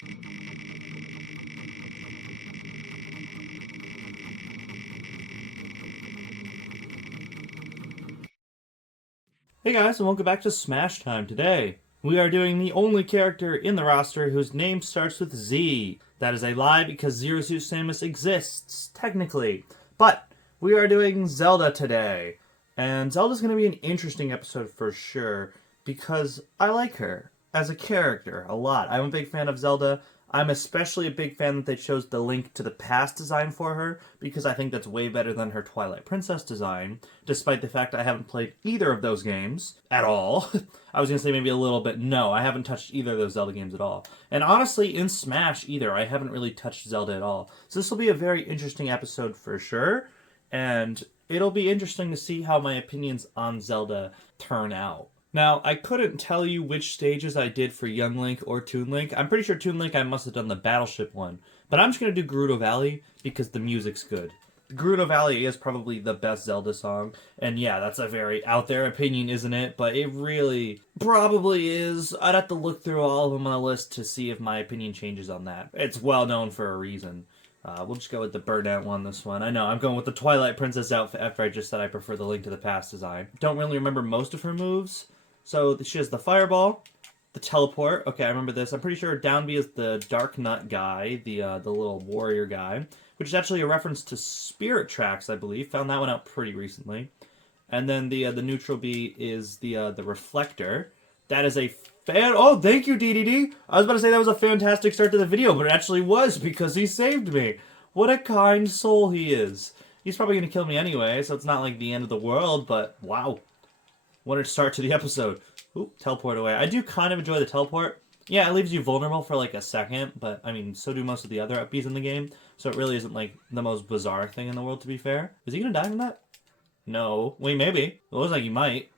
Hey guys, and welcome back to Smash Time. Today, we are doing the only character in the roster whose name starts with Z. That is a lie because Zero Suit Samus exists, technically. But, we are doing Zelda today. And Zelda's going to be an interesting episode for sure, because I like her as a character a lot. I'm a big fan of Zelda. I'm especially a big fan that they chose the Link to the Past design for her, because I think that's way better than her Twilight Princess design, despite the fact I haven't played either of those games at all. I was going to say maybe a little bit. No, I haven't touched either of those Zelda games at all. And honestly, in Smash either, I haven't really touched Zelda at all. So this will be a very interesting episode for sure, and it'll be interesting to see how my opinions on Zelda turn out. Now, I couldn't tell you which stages I did for Young Link or Toon Link. I'm pretty sure Toon Link I must have done the Battleship one. But I'm just going to do Gerudo Valley because the music's good. Gerudo Valley is probably the best Zelda song. And yeah, that's a very out there opinion, isn't it? But it really probably is. I'd have to look through all of them on the list to see if my opinion changes on that. It's well known for a reason. We'll just go with the burnout one this one. I know, I'm going with the Twilight Princess outfit after I just said I prefer the Link to the Past design. Don't really remember most of her moves. So she has the Fireball, the Teleport. Okay, I remember this. I'm pretty sure Down B is the Dark Nut guy, the little warrior guy, which is actually a reference to Spirit Tracks, I believe. Found that one out pretty recently. And then the neutral B is the Reflector. That is a Oh, thank you, DDD. I was about to say that was a fantastic start to the video, but it actually was because he saved me. What a kind soul he is. He's probably going to kill me anyway, so it's not like the end of the world, but wow. What a start to the episode. Oop, teleport away. I do kind of enjoy the teleport. Yeah, it leaves you vulnerable for like a second, but I mean, so do most of the other upbeats in the game, so it really isn't like the most bizarre thing in the world, to be fair. Is he going to die from that? No. Wait, maybe. It looks like he might.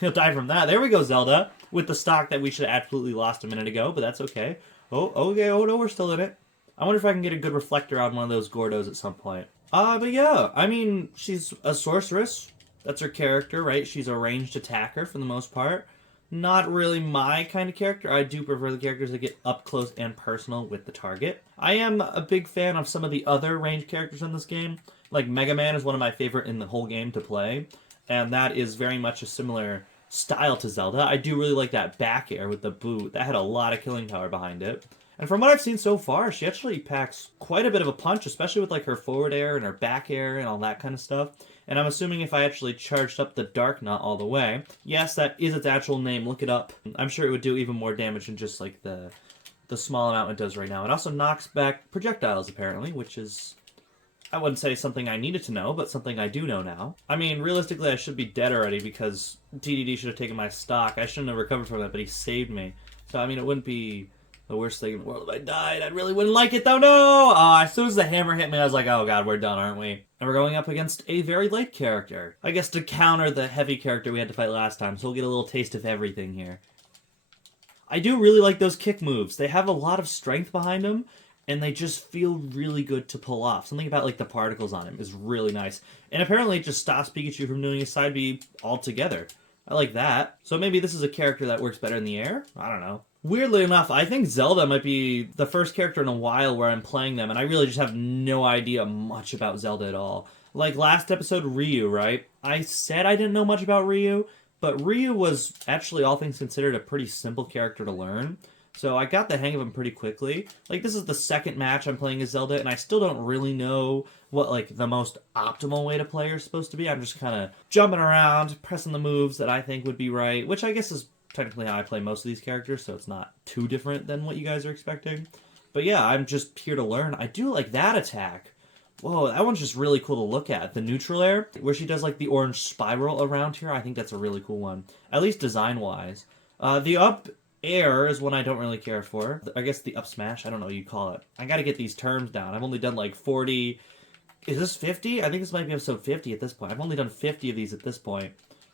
He'll die from that. There we go, Zelda. With the stock that we should have absolutely lost a minute ago, but that's okay. Oh, okay. Oh, no, we're still in it. I wonder if I can get a good reflector on one of those Gordos at some point. But yeah. I mean, she's a sorceress. That's her character, right? She's a ranged attacker for the most part. Not really my kind of character. I do prefer the characters that get up close and personal with the target. I am a big fan of some of the other ranged characters in this game. Like Mega Man is one of my favorite in the whole game to play. And that is very much a similar style to Zelda. I do really like that back air with the boot. That had a lot of killing power behind it. And from what I've seen so far, she actually packs quite a bit of a punch, especially with like her forward air and her back air and all that kind of stuff. And I'm assuming if I actually charged up the Dark Nut all the way, yes, that is its actual name, look it up. I'm sure it would do even more damage than just like the small amount it does right now. It also knocks back projectiles apparently, which is, I wouldn't say something I needed to know, but something I do know now. I mean, realistically I should be dead already because DDD should have taken my stock. I shouldn't have recovered from that, but he saved me. So I mean, it wouldn't be the worst thing in the world if I died. I really wouldn't like it though, no! As soon as the hammer hit me, I was like, oh god, we're done, aren't we? And we're going up against a very light character. I guess to counter the heavy character we had to fight last time, so we'll get a little taste of everything here. I do really like those kick moves. They have a lot of strength behind them, and they just feel really good to pull off. Something about like the particles on him is really nice. And apparently it just stops Pikachu from doing his side B altogether. I like that. So maybe this is a character that works better in the air? I don't know. Weirdly enough, I think Zelda might be the first character in a while where I'm playing them, and I really just have no idea much about Zelda at all. Like last episode, Ryu, right? I said I didn't know much about Ryu, but Ryu was actually, all things considered, a pretty simple character to learn. So I got the hang of him pretty quickly. Like, this is the second match I'm playing as Zelda, and I still don't really know what, like, the most optimal way to play her is supposed to be. I'm just kind of jumping around, pressing the moves that I think would be right, which I guess is technically how I play most of these characters, so it's not too different than what you guys are expecting. But yeah, I'm just here to learn. I do like that attack. Whoa, that one's just really cool to look at. The neutral air, where she does, like, the orange spiral around here, I think that's a really cool one. At least design-wise. The up air is one I don't really care for. I guess the up smash, I don't know what you call it. I gotta get these terms down. I've only done like 40... Is this 50? I think this might be episode 50 at this point. I've only done 50 of these at this point.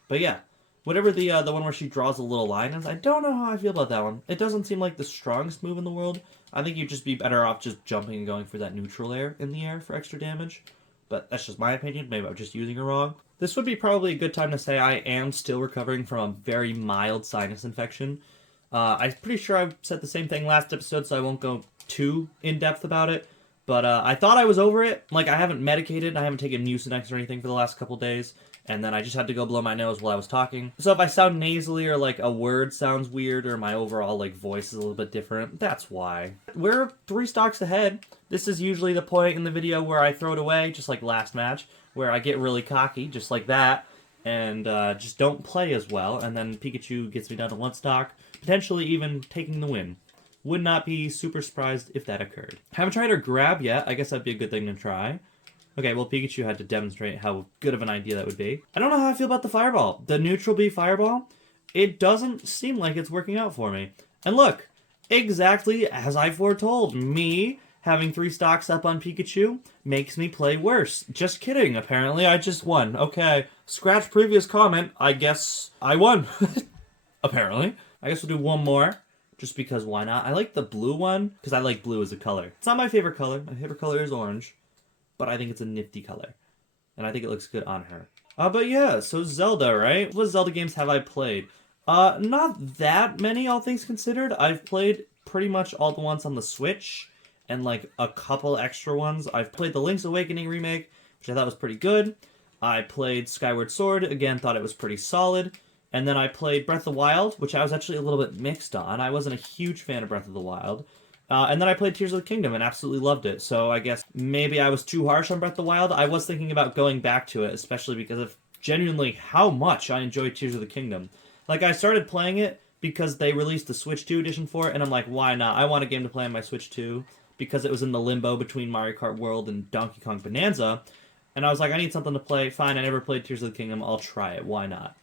But yeah, whatever the one where she draws a little line is, I don't know how I feel about that one. It doesn't seem like the strongest move in the world. I think you'd just be better off just jumping and going for that neutral air in the air for extra damage. But that's just my opinion. Maybe I'm just using it wrong. This would be probably a good time to say I am still recovering from a very mild sinus infection. I'm pretty sure I said the same thing last episode, so I won't go too in-depth about it. But I thought I was over it. Like, I haven't medicated, I haven't taken Mucinex or anything for the last couple days, and then I just had to go blow my nose while I was talking. So if I sound nasally or, like, a word sounds weird or my overall, like, voice is a little bit different, that's why. We're 3 stocks ahead. This is usually the point in the video where I throw it away, just like last match, where I get really cocky, just like that, and just don't play as well, and then Pikachu gets me down to 1 stock, potentially even taking the win. Would not be super surprised if that occurred. Haven't tried her grab yet. I guess that'd be a good thing to try. Okay, well, Pikachu had to demonstrate how good of an idea that would be. I don't know how I feel about the Fireball. The Neutral B Fireball, it doesn't seem like it's working out for me. And look, exactly as I foretold. Me having 3 stocks up on Pikachu makes me play worse. Just kidding. Apparently, I just won. Okay, scratch previous comment. I guess I won. Apparently. I guess we'll do one more. Just because why not? I like the blue one, because I like blue as a color. It's not my favorite color. My favorite color is orange. But I think it's a nifty color. And I think it looks good on her. But yeah, so Zelda, right? What Zelda games have I played? Not that many, all things considered. I've played pretty much all the ones on the Switch. And like a couple extra ones. I've played the Link's Awakening remake, which I thought was pretty good. I played Skyward Sword, again, thought it was pretty solid. And then I played Breath of the Wild, which I was actually a little bit mixed on. I wasn't a huge fan of Breath of the Wild. And then I played Tears of the Kingdom and absolutely loved it. So I guess maybe I was too harsh on Breath of the Wild. I was thinking about going back to it, especially because of genuinely how much I enjoyed Tears of the Kingdom. Like, I started playing it because they released the Switch 2 edition for it, and I'm like, why not? I want a game to play on my Switch 2 because it was in the limbo between Mario Kart World and Donkey Kong Bonanza. And I was like, I need something to play. Fine, I never played Tears of the Kingdom. I'll try it. Why not?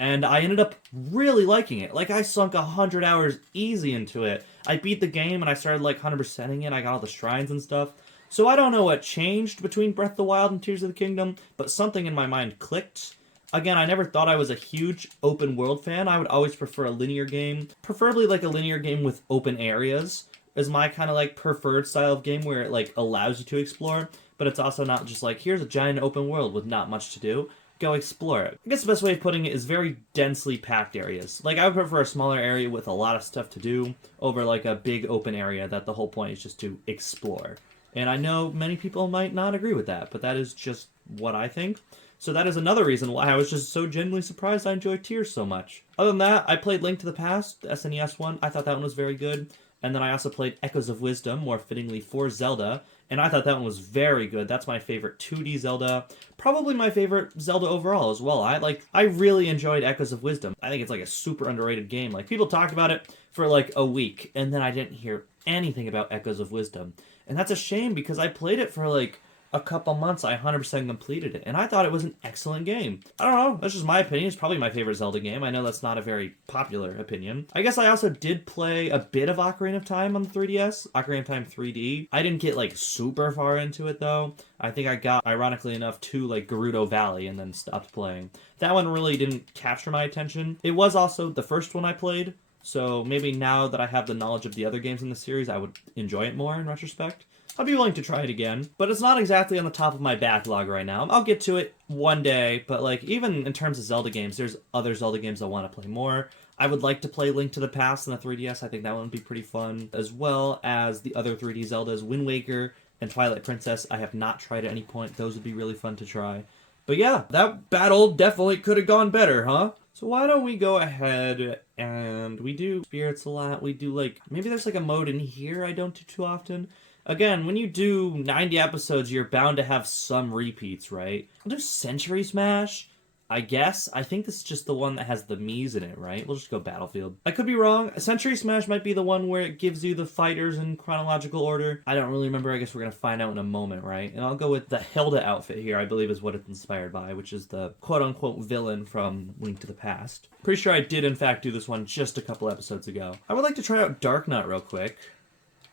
And I ended up really liking it. Like, I sunk 100 hours easy into it. I beat the game, and I started, like, 100%ing it. I got all the shrines and stuff. So I don't know what changed between Breath of the Wild and Tears of the Kingdom, but something in my mind clicked. Again, I never thought I was a huge open-world fan. I would always prefer a linear game. Preferably, like, a linear game with open areas is my kind of, like, preferred style of game where it, like, allows you to explore. But it's also not just, like, here's a giant open world with not much to do. Go explore it. I guess the best way of putting it is very densely packed areas. Like, I would prefer a smaller area with a lot of stuff to do over, like, a big open area that the whole point is just to explore. And I know many people might not agree with that, but that is just what I think. So that is another reason why I was just so genuinely surprised I enjoyed Tears so much. Other than that, I played Link to the Past, the SNES one. I thought that one was very good. And then I also played Echoes of Wisdom, more fittingly for Zelda, and I thought that one was very good. That's my favorite 2D Zelda. Probably my favorite Zelda overall as well. I really enjoyed Echoes of Wisdom. I think it's like a super underrated game. Like, people talked about it for like a week, and then I didn't hear anything about Echoes of Wisdom. And that's a shame because I played it for like a couple months. I 100% completed it, and I thought it was an excellent game. I don't know, that's just my opinion. It's probably my favorite Zelda game. I know that's not a very popular opinion. I guess I also did play a bit of Ocarina of Time on the 3DS, Ocarina of Time 3D. I didn't get like super far into it though. I think I got, ironically enough, to like Gerudo Valley and then stopped playing. That one really didn't capture my attention. It was also the first one I played, so maybe now that I have the knowledge of the other games in the series, I would enjoy it more in retrospect. I'd be willing to try it again, but it's not exactly on the top of my backlog right now. I'll get to it one day, but like, even in terms of Zelda games, there's other Zelda games I want to play more. I would like to play Link to the Past on the 3DS. I think that one would be pretty fun, as well as the other 3D Zeldas, Wind Waker and Twilight Princess. I have not tried at any point. Those would be really fun to try. But yeah, that battle definitely could have gone better, huh? So why don't we go ahead and we do spirits a lot. We do like, maybe there's like a mode in here I don't do too often. Again, when you do 90 episodes, you're bound to have some repeats, right? I'll do Century Smash, I guess. I think this is just the one that has the Mii's in it, right? We'll just go Battlefield. I could be wrong. Century Smash might be the one where it gives you the fighters in chronological order. I don't really remember. I guess we're going to find out in a moment, right? And I'll go with the Hilda outfit here, I believe is what it's inspired by, which is the quote-unquote villain from Link to the Past. Pretty sure I did, in fact, do this one just a couple episodes ago. I would like to try out Dark Knight real quick.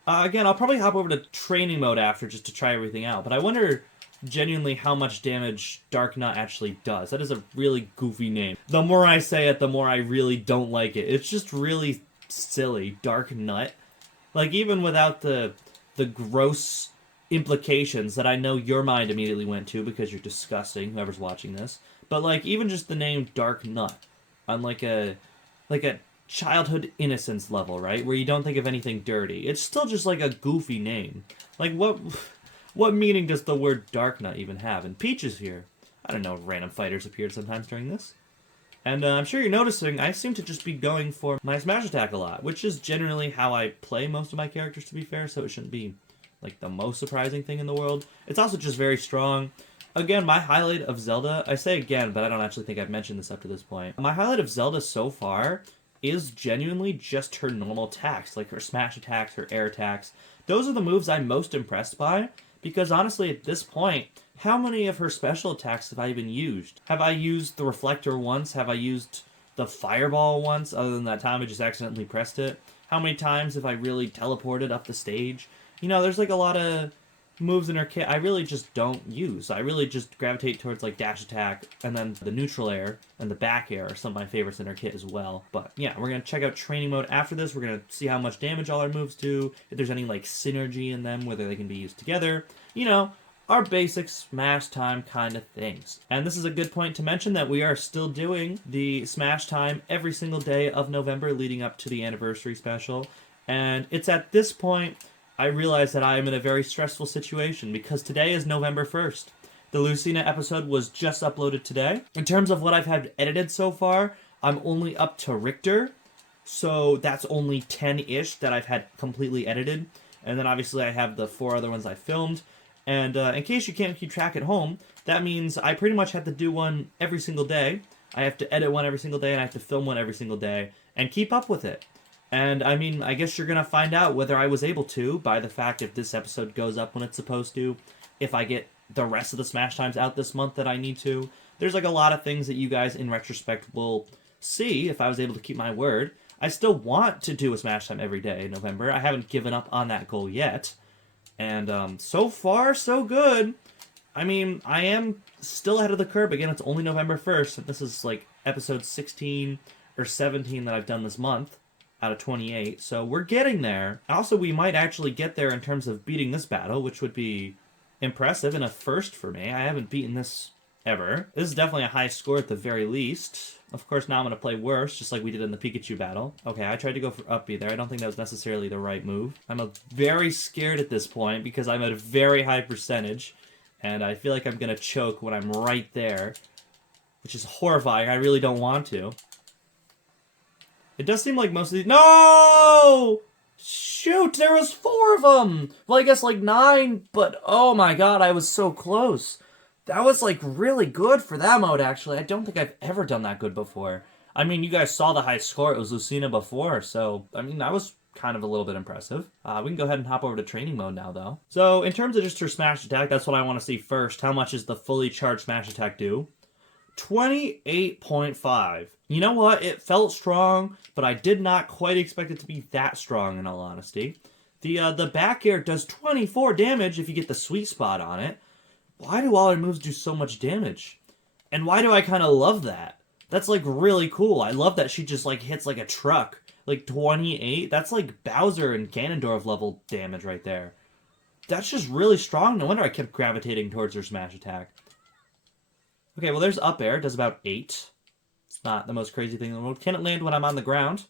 Again, I'll probably hop over to training mode after just to try everything out, but I wonder genuinely how much damage Dark Nut actually does. That is a really goofy name. The more I say it, the more I really don't like it. It's just really silly. Dark Nut. Like, even without the gross implications that I know your mind immediately went to because you're disgusting, whoever's watching this. But, like, even just the name Dark Nut on, like a childhood innocence level, right? Where you don't think of anything dirty. It's still just like a goofy name. Like, what meaning does the word Darknut even have? And Peach is here. I don't know, random fighters appeared sometimes during this. And I'm sure you're noticing I seem to just be going for my smash attack a lot, which is generally how I play most of my characters, to be fair, so it shouldn't be like the most surprising thing in the world. It's also just very strong. Again, my highlight of Zelda, I say again, but I don't actually think I've mentioned this up to this point. My highlight of Zelda so far is genuinely just her normal attacks, like her smash attacks, her air attacks. Those are the moves I'm most impressed by, because honestly, at this point, how many of her special attacks have I even used? Have I used the reflector once? Have I used the fireball once, other than that time I just accidentally pressed it? How many times have I really teleported up the stage? You know, there's like a lot of moves in her kit I really just don't use. I really just gravitate towards like dash attack, and then the neutral air and the back air are some of my favorites in her kit as well. But yeah, we're going to check out training mode after this. We're going to see how much damage all our moves do, if there's any like synergy in them, whether they can be used together. You know, our basic Smash Time kind of things. And this is a good point to mention that we are still doing the Smash Time every single day of November leading up to the anniversary special. And it's at this point I realize that I am in a very stressful situation because today is November 1st. The Lucina episode was just uploaded today. In terms of what I've had edited so far, I'm only up to Richter. So that's only 10-ish that I've had completely edited. And then obviously I have the 4 other ones I filmed. And in case you can't keep track at home, that means I pretty much have to do one every single day. I have to edit one every single day, and I have to film one every single day, and keep up with it. And, I mean, I guess you're going to find out whether I was able to by the fact if this episode goes up when it's supposed to, if I get the rest of the Smash Times out this month that I need to. There's, like, a lot of things that you guys, in retrospect, will see if I was able to keep my word. I still want to do a Smash Time every day in November. I haven't given up on that goal yet. And, so far, so good. I mean, I am still ahead of the curve. Again, it's only November 1st, and this is, like, episode 16 or 17 that I've done this month out of 28, so we're getting there. Also, we might actually get there in terms of beating this battle, which would be impressive and a first for me. I haven't beaten this ever. This is definitely a high score at the very least. Of course, now I'm going to play worse, just like we did in the Pikachu battle. Okay, I tried to go for up B there. I don't think that was necessarily the right move. I'm very scared at this point because I'm at a very high percentage, and I feel like I'm going to choke when I'm right there, which is horrifying. I really don't want to. It does seem like most of these... No! Shoot, there was 4 of them! Well, I guess like 9, but oh my god, I was so close. That was like really good for that mode, actually. I don't think I've ever done that good before. I mean, you guys saw the high score. It was Lucina before, so, I mean, that was kind of a little bit impressive. We can go ahead and hop over to training mode now, though. So, in terms of just her smash attack, that's what I want to see first. How much is the fully charged smash attack do? 28.5. You know what? It felt strong, but I did not quite expect it to be that strong, in all honesty. The back air does 24 damage if you get the sweet spot on it. Why do all her moves do so much damage? And why do I kind of love that? That's, like, really cool. I love that she just, like, hits like a truck. Like, 28? That's, like, Bowser and Ganondorf level damage right there. That's just really strong. No wonder I kept gravitating towards her smash attack. Okay, well, there's up air. It does about 8. It's not the most crazy thing in the world. Can it land when I'm on the ground?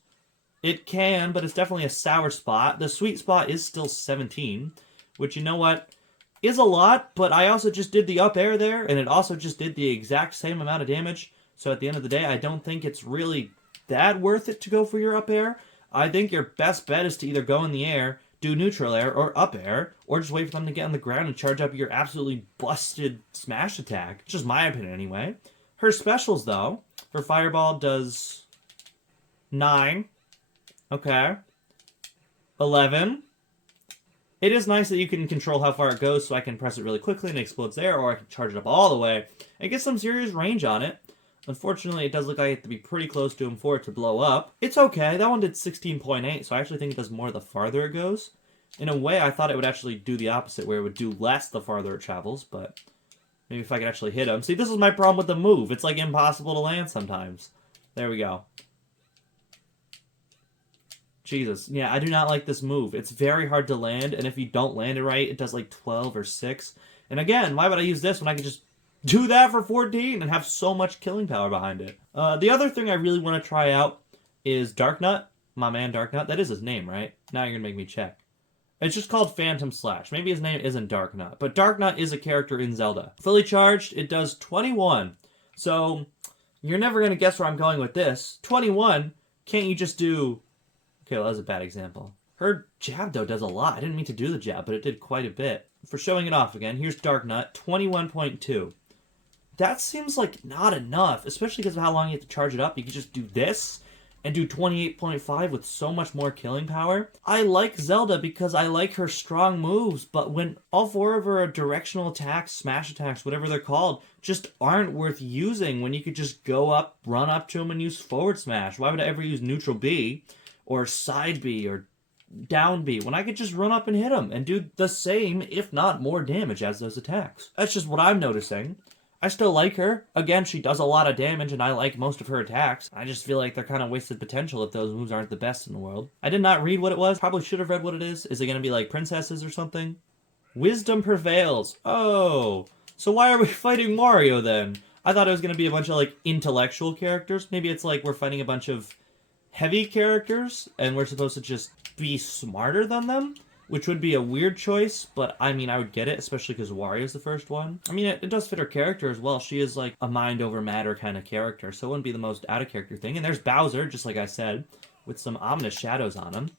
It can, but it's definitely a sour spot. The sweet spot is still 17, which, you know what, is a lot, but I also just did the up air there, and it also just did the exact same amount of damage. So at the end of the day, I don't think it's really that worth it to go for your up air. I think your best bet is to either go in the air, do neutral air, or up air, or just wait for them to get on the ground and charge up your absolutely busted smash attack. It's just my opinion anyway. Her specials, though, her fireball does 9. Okay. 11. It is nice that you can control how far it goes, so I can press it really quickly and it explodes there, or I can charge it up all the way and get some serious range on it. Unfortunately, it does look like I have to be pretty close to him for it to blow up. It's okay. That one did 16.8, so I actually think it does more the farther it goes. In a way, I thought it would actually do the opposite, where it would do less the farther it travels, but maybe if I could actually hit him. See, this is my problem with the move. It's, like, impossible to land sometimes. There we go. Jesus. Yeah, I do not like this move. It's very hard to land, and if you don't land it right, it does, like, 12 or 6. And again, why would I use this when I could just do that for 14 and have so much killing power behind it? The other thing I really want to try out is Darknut. My man Darknut. That is his name, right? Now you're going to make me check. It's just called Phantom Slash. Maybe his name isn't Darknut, but Darknut is a character in Zelda. Fully charged, it does 21. So, you're never going to guess where I'm going with this. 21, can't you just do... Okay, well, that was a bad example. Her jab, though, does a lot. I didn't mean to do the jab, but it did quite a bit. For showing it off again, here's Darknut, 21.2. That seems like not enough, especially because of how long you have to charge it up. You could just do this and do 28.5 with so much more killing power. I like Zelda because I like her strong moves, but when all four of her directional attacks, smash attacks, whatever they're called, just aren't worth using when you could just go up, run up to them and use forward smash. Why would I ever use neutral B or side B or down B when I could just run up and hit them and do the same, if not more damage as those attacks? That's just what I'm noticing. I still like her. Again, she does a lot of damage, and I like most of her attacks. I just feel like they're kind of wasted potential if those moves aren't the best in the world. I did not read what it was. Probably should have read what it is. Is it going to be like princesses or something? Wisdom prevails. Oh. So why are we fighting Mario then? I thought it was going to be a bunch of like intellectual characters. Maybe it's like we're fighting a bunch of heavy characters, and we're supposed to just be smarter than them? Which would be a weird choice, but I mean, I would get it, especially because Wario's the first one. I mean, it does fit her character as well. She is like a mind over matter kind of character, so it wouldn't be the most out of character thing. And there's Bowser, just like I said, with some ominous shadows on him.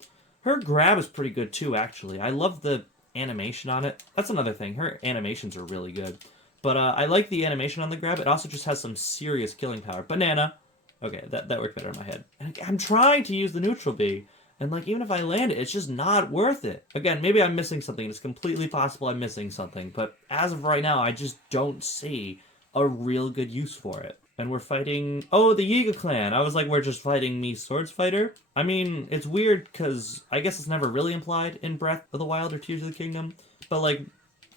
Her grab is pretty good too, actually. I love the animation on it. That's another thing. Her animations are really good. But I like the animation on the grab. It also just has some serious killing power. Banana. Okay, that worked better in my head. And I'm trying to use the neutral B. And, like, even if I land it, it's just not worth it. Again, maybe I'm missing something. It's completely possible I'm missing something. But as of right now, I just don't see a real good use for it. And we're fighting... Oh, the Yiga clan. I was like, we're just fighting Mii Swords Fighter. I mean, it's weird because I guess it's never really implied in Breath of the Wild or Tears of the Kingdom. But, like,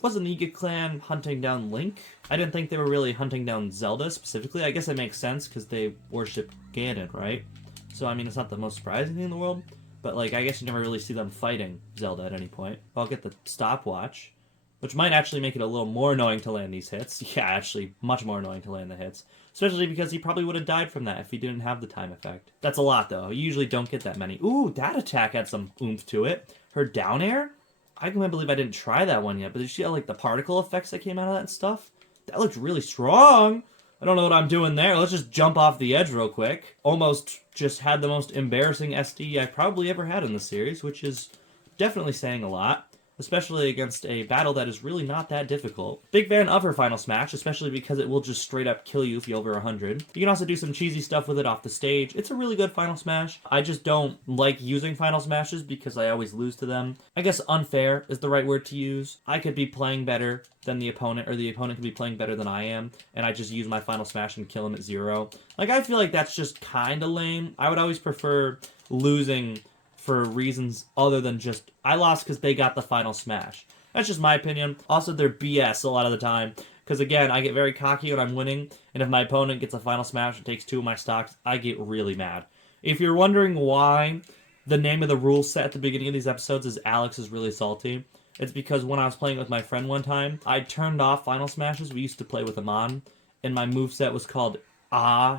wasn't the Yiga clan hunting down Link? I didn't think they were really hunting down Zelda specifically. I guess it makes sense because they worship Ganon, right? So, I mean, it's not the most surprising thing in the world. But, like, I guess you never really see them fighting Zelda at any point. I'll get the stopwatch, which might actually make it a little more annoying to land these hits. Yeah, actually, much more annoying to land the hits. Especially because he probably would have died from that if he didn't have the time effect. That's a lot, though. You usually don't get that many. Ooh, that attack had some oomph to it. Her down air? I can't believe I didn't try that one yet, but did you see how, like, the particle effects that came out of that and stuff? That looked really strong! I don't know what I'm doing there. Let's just jump off the edge real quick. Almost just had the most embarrassing SD I probably ever had in the series, which is definitely saying a lot. Especially against a battle that is really not that difficult. Big fan of her Final Smash, especially because it will just straight up kill you if you're over 100. You can also do some cheesy stuff with it off the stage. It's a really good Final Smash. I just don't like using Final Smashes because I always lose to them. I guess unfair is the right word to use. I could be playing better than the opponent, or the opponent could be playing better than I am, and I just use my Final Smash and kill him at 0. Like, I feel like that's just kind of lame. I would always prefer losing for reasons other than just, I lost because they got the Final Smash. That's just my opinion. Also, they're BS a lot of the time. Because again, I get very cocky when I'm winning, and if my opponent gets a Final Smash and takes 2 of my stocks, I get really mad. If you're wondering why the name of the rule set at the beginning of these episodes is Alex is really salty, it's because when I was playing with my friend one time, I turned off Final Smashes. We used to play with them on, and my moveset was called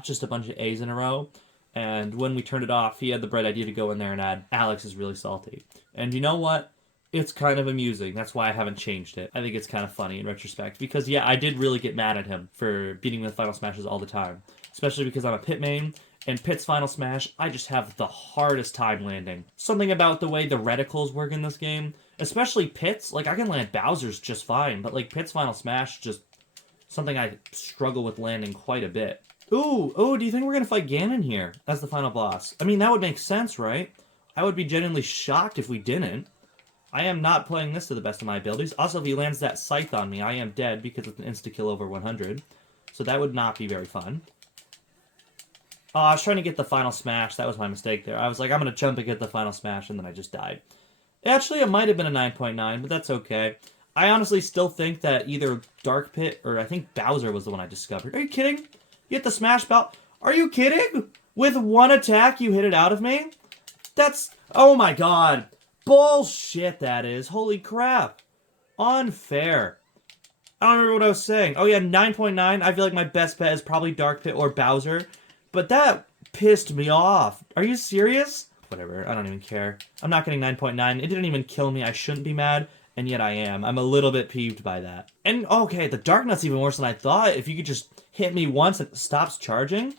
just a bunch of A's in a row. And when we turned it off, he had the bright idea to go in there and add, Alex is really salty. And you know what? It's kind of amusing. That's why I haven't changed it. I think it's kind of funny in retrospect. Because, yeah, I did really get mad at him for beating me with Final Smashes all the time. Especially because I'm a Pit main, and Pit's Final Smash, I just have the hardest time landing. Something about the way the reticles work in this game, especially Pit's, like, I can land Bowser's just fine, but, like, Pit's Final Smash just something I struggle with landing quite a bit. Ooh, do you think we're going to fight Ganon here as the final boss? I mean, that would make sense, right? I would be genuinely shocked if we didn't. I am not playing this to the best of my abilities. Also, if he lands that Scythe on me, I am dead because it's an insta-kill over 100. So that would not be very fun. Oh, I was trying to get the Final Smash. That was my mistake there. I was like, I'm going to jump and get the Final Smash, and then I just died. Actually, it might have been a 9.9, but that's okay. I honestly still think that either Dark Pit or I think Bowser was the one I discovered. Are you kidding? You hit the Smash Belt. Are you kidding? With one attack, you hit it out of me? That's... Oh my god. Bullshit, that is. Holy crap. Unfair. I don't remember what I was saying. Oh yeah, 9.9. I feel like my best bet is probably Dark Pit or Bowser. But that pissed me off. Are you serious? Whatever, I don't even care. I'm not getting 9.9. It didn't even kill me. I shouldn't be mad, and yet I am. I'm a little bit peeved by that. And okay, the Dark Knot's even worse than I thought. If you could just hit me once and it stops charging.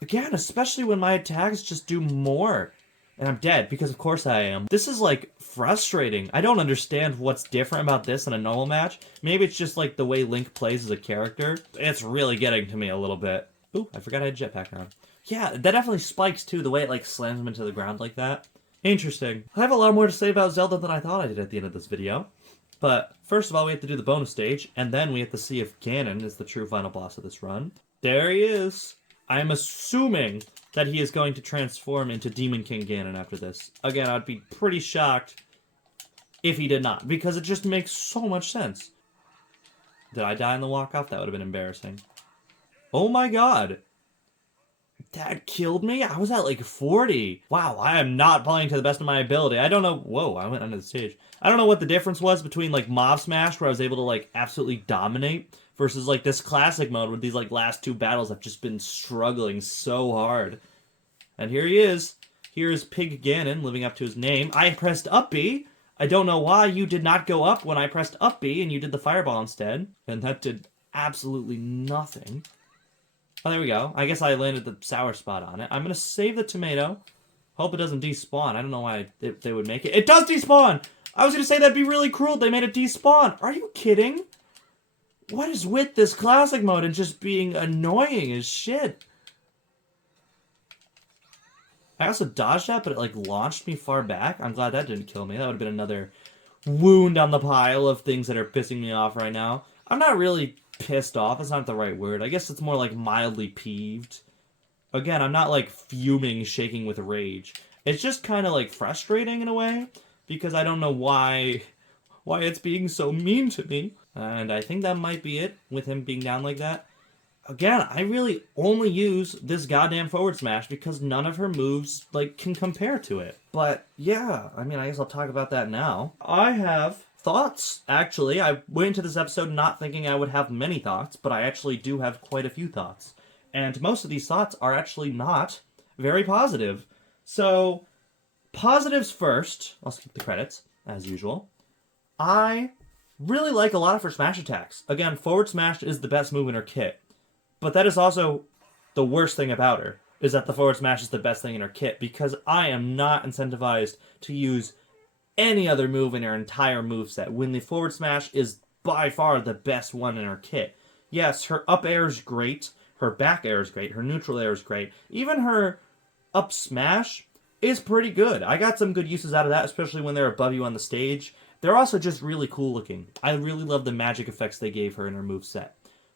Again, especially when my attacks just do more. And I'm dead, because of course I am. This is, like, frustrating. I don't understand what's different about this in a normal match. Maybe it's just, like, the way Link plays as a character. It's really getting to me a little bit. Ooh, I forgot I had jetpack on. Yeah, that definitely spikes, too, the way it, like, slams him into the ground like that. Interesting. I have a lot more to say about Zelda than I thought I did at the end of this video. But, first of all, we have to do the bonus stage, and then we have to see if Ganon is the true final boss of this run. There he is. I'm assuming that he is going to transform into Demon King Ganon after this. Again, I'd be pretty shocked if he did not, because it just makes so much sense. Did I die in the walk-off? That would have been embarrassing. Oh my god! That killed me? I was at like 40. Wow, I am not playing to the best of my ability. I don't know... Whoa, I went under the stage. I don't know what the difference was between like Mob Smash, where I was able to like absolutely dominate, versus like this classic mode where these like last two battles I've just been struggling so hard. And here he is. Here's Pig Ganon living up to his name. I pressed up B. I don't know why you did not go up when I pressed up B and you did the fireball instead. And that did absolutely nothing. Oh, there we go. I guess I landed the sour spot on it. I'm going to save the tomato. Hope it doesn't despawn. I don't know why they would make it. It does despawn! I was going to say that'd be really cruel. They made it despawn. Are you kidding? What is with this classic mode and just being annoying as shit? I also dodged that, but it like launched me far back. I'm glad that didn't kill me. That would have been another wound on the pile of things that are pissing me off right now. I'm not really pissed off. That's not the right word. I guess it's more like mildly peeved. Again, I'm not like fuming, shaking with rage. It's just kind of like frustrating in a way, because I don't know why it's being so mean to me. And I think that might be it with him being down like that. Again, I really only use this goddamn forward smash because none of her moves, like, can compare to it. But, yeah, I mean, I guess I'll talk about that now. I have thoughts, actually. I went into this episode not thinking I would have many thoughts, but I actually do have quite a few thoughts. And most of these thoughts are actually not very positive. So, positives first. I'll skip the credits, as usual. I really like a lot of her smash attacks. Again, forward smash is the best move in her kit. But that is also the worst thing about her, is that the forward smash is the best thing in her kit, because I am not incentivized to use any other move in her entire moveset, when the forward smash is by far the best one in her kit. Yes, her up air is great, her back air is great, her neutral air is great, even her up smash is pretty good. I got some good uses out of that, especially when they're above you on the stage. They're also just really cool looking. I really love the magic effects they gave her in her moveset.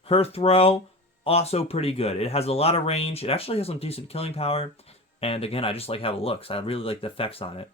Her throw, also pretty good. It has a lot of range. It actually has some decent killing power. And again, I just like how it looks. I really like the effects on it.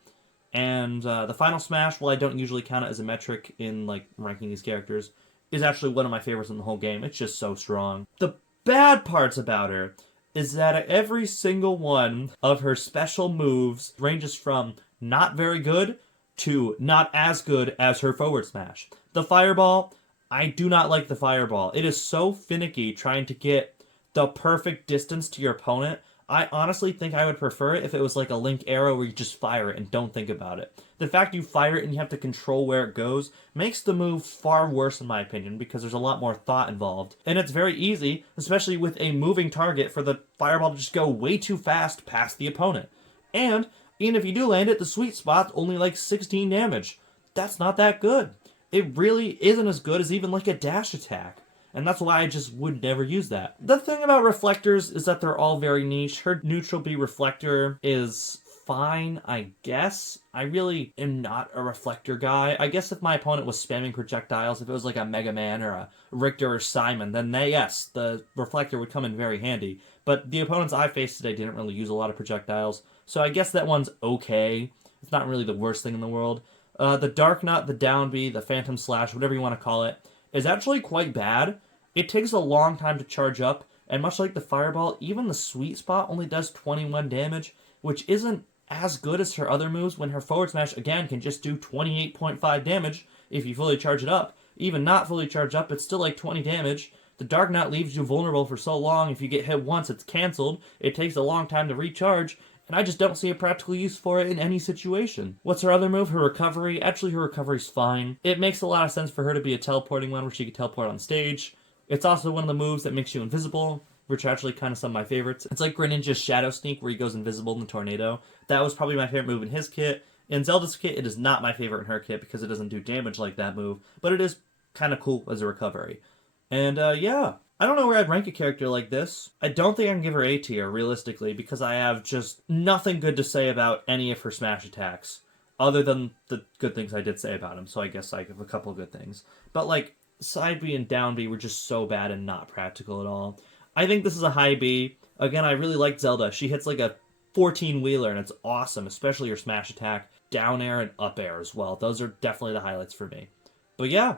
And the final smash, while I don't usually count it as a metric in like ranking these characters, is actually one of my favorites in the whole game. It's just so strong. The bad parts about her is that every single one of her special moves ranges from not very good to not as good as her forward smash. The fireball, I do not like the fireball. It is so finicky trying to get the perfect distance to your opponent. I honestly think I would prefer it if it was like a Link arrow where you just fire it and don't think about it. The fact you fire it and you have to control where it goes makes the move far worse in my opinion, because there's a lot more thought involved. And it's very easy, especially with a moving target, for the fireball to just go way too fast past the opponent. And even if you do land it, the sweet spot's only like 16 damage. That's not that good. It really isn't as good as even like a dash attack. And that's why I just would never use that. The thing about reflectors is that they're all very niche. Her neutral B reflector is fine, I guess. I really am not a reflector guy. I guess if my opponent was spamming projectiles, if it was like a Mega Man or a Richter or Simon, then yes, the reflector would come in very handy. But the opponents I faced today didn't really use a lot of projectiles, so I guess that one's okay. It's not really the worst thing in the world. The Dark Knot, the Down B, the Phantom Slash, whatever you want to call it, is actually quite bad. It takes a long time to charge up, and much like the Fireball, even the Sweet Spot only does 21 damage, which isn't as good as her other moves, when her forward smash, again, can just do 28.5 damage if you fully charge it up. Even not fully charged up, it's still like 20 damage. The Dark Knot leaves you vulnerable for so long. If you get hit once, it's canceled. It takes a long time to recharge, and I just don't see a practical use for it in any situation. What's her other move? Her recovery. Actually, her recovery's fine. It makes a lot of sense for her to be a teleporting one where she can teleport on stage. It's also one of the moves that makes you invisible, which are actually kind of some of my favorites. It's like Greninja's Shadow Sneak, where he goes invisible in the tornado. That was probably my favorite move in his kit. In Zelda's kit, it is not my favorite in her kit because it doesn't do damage like that move, but it is kind of cool as a recovery. And yeah, I don't know where I'd rank a character like this. I don't think I can give her A tier, realistically, because I have just nothing good to say about any of her smash attacks, other than the good things I did say about him, so I guess I give a couple good things. But like, side B and down B were just so bad and not practical at all. I think this is a high B. Again, I really like Zelda. She hits like a 14-wheeler, and it's awesome, especially her smash attack, down air, and up air as well. Those are definitely the highlights for me. But yeah,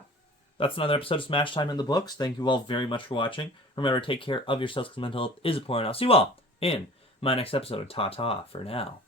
that's another episode of Smash Time in the books. Thank you all very much for watching. Remember, take care of yourselves because mental health is important. I'll see you all in my next episode. Ta-ta for now.